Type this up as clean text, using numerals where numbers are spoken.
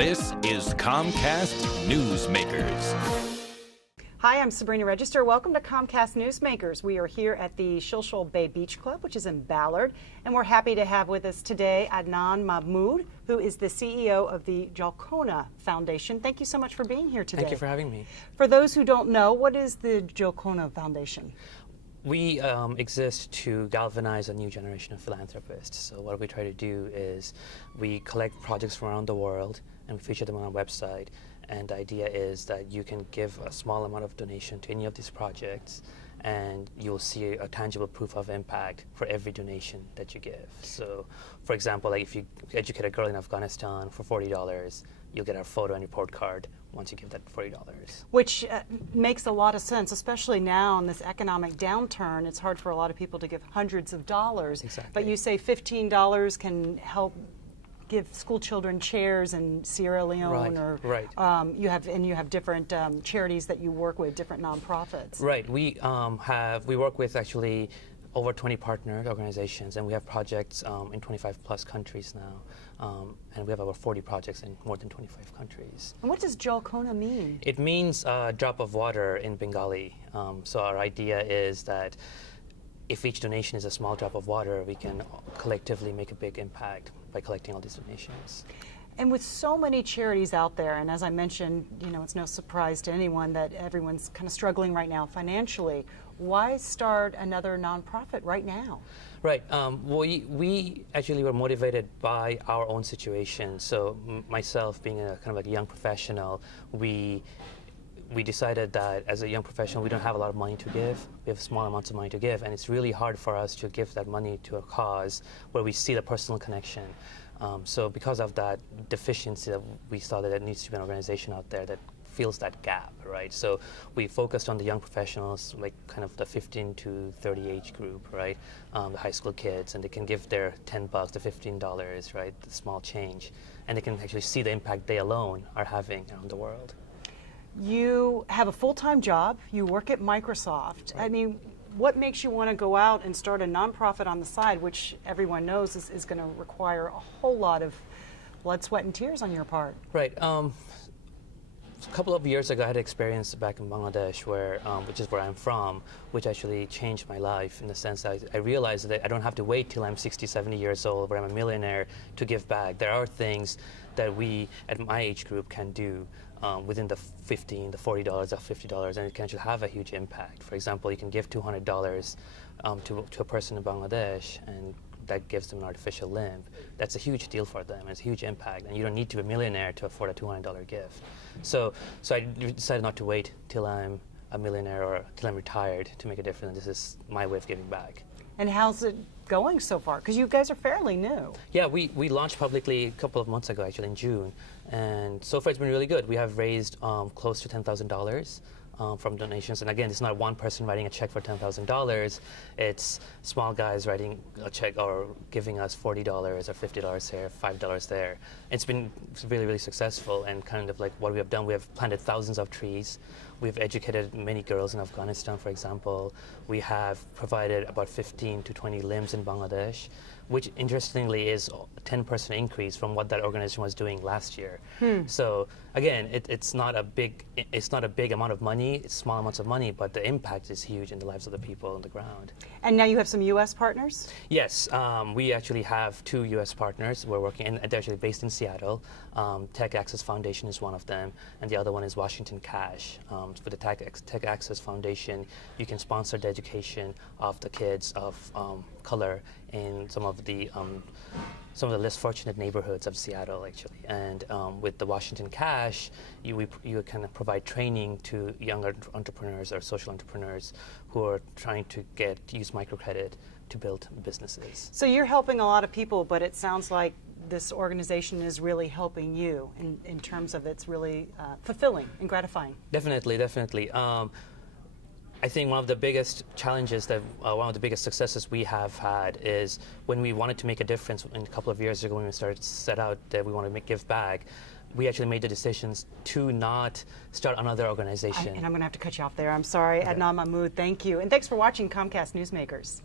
This is Comcast Newsmakers. Hi, I'm Sabrina Register. Welcome to Comcast Newsmakers. We are here at the Shilshole Bay Beach Club, which is in Ballard, and we're happy to have with us today Adnan Mahmud, who is the CEO of the Jolkona Foundation. Thank you so much for being here today. Thank you for having me. For those who don't know, what is the Jolkona Foundation? We exist to galvanize a new generation of philanthropists. So what we try to do is we collect projects from around the world and we feature them on our website. And the idea is that you can give a small amount of donation to any of these projects and you'll see a tangible proof of impact for every donation that you give. So for example, like if you educate a girl in Afghanistan for $40, you'll get a photo and report card once you give that $40. Which makes a lot of sense, especially now in this economic downturn. It's hard for a lot of people to give hundreds of dollars. Exactly. But you say $15 can help give school children chairs in Sierra Leone, right. You have different charities that you work with, different nonprofits. Right. We work with actually over 20 partner organizations, and we have projects in 25 plus countries now, and we have over 40 projects in more than 25 countries. And what does Jolkona mean? It means a drop of water in Bengali. So our idea is that if each donation is a small drop of water, we can collectively make a big impact by collecting all these donations. And with so many charities out there, and as I mentioned, it's no surprise to anyone that everyone's kind of struggling right now financially. Why start another nonprofit right now? Right. We actually were motivated by our own situation. So myself, being a kind of like a young professional, we decided that as a young professional, we don't have a lot of money to give. We have small amounts of money to give, and it's really hard for us to give that money to a cause where we see the personal connection. So because of that deficiency, we saw that there needs to be an organization out there that fills that gap, right? So we focused on the young professionals, like kind of the 15 to 30 age group, right? The high school kids, and they can give their $10 to $15, right? The small change, and they can actually see the impact they alone are having around the world. You have a full-time job. You work at Microsoft. Right. I mean, what makes you want to go out and start a nonprofit on the side, which everyone knows is going to require a whole lot of blood, sweat, and tears on your part? Right. A couple of years ago, I had experience back in Bangladesh, which is where I'm from, which actually changed my life in the sense that I realized that I don't have to wait till I'm 60, 70 years old, where I'm a millionaire, to give back. There are things that we, at my age group, can do within the $15, the $40, or $50, and it can actually have a huge impact. For example, you can give $200 to a person in Bangladesh, and that gives them an artificial limb. That's a huge deal for them. It's a huge impact, and you don't need to be a millionaire to afford a $200 gift. So I decided not to wait till I'm a millionaire or till I'm retired to make a difference. This is my way of giving back. And how's it going so far? Because you guys are fairly new. Yeah, we launched publicly a couple of months ago, actually in June, and so far it's been really good. We have raised close to $10,000 from donations, and again, it's not one person writing a check for $10,000. It's small guys writing a check or giving us $40 or $50 here, $5 there. It's been really, really successful, and kind of like what we have done, we have planted thousands of trees. We've educated many girls in Afghanistan, for example. We have provided about 15 to 20 limbs in Bangladesh, which interestingly is a 10% increase from what that organization was doing last year. So again, it's not a big amount of money. It's small amounts of money, but the impact is huge in the lives of the people on the ground. And now you have some U.S. partners? Yes, we actually have 2 U.S. partners. We're working, and they're actually based in Seattle. Tech Access Foundation is one of them, and the other one is Washington Cash. For the Tech Access Foundation, you can sponsor the education of the kids of color in some of the less fortunate neighborhoods of Seattle, actually. And with the Washington Cash, you kind of provide training to younger entrepreneurs or social entrepreneurs who are trying to use microcredit to build businesses. So you're helping a lot of people, but it sounds like this organization is really helping you in terms of it's really fulfilling and gratifying. Definitely, definitely. I think one of the biggest challenges one of the biggest successes we have had is when we wanted to make a difference a couple of years ago when we set out that we want to give back. We actually made the decisions to not start another organization. And I'm going to have to cut you off there. I'm sorry. Okay. Adnan Mahmud, thank you. And thanks for watching Comcast Newsmakers.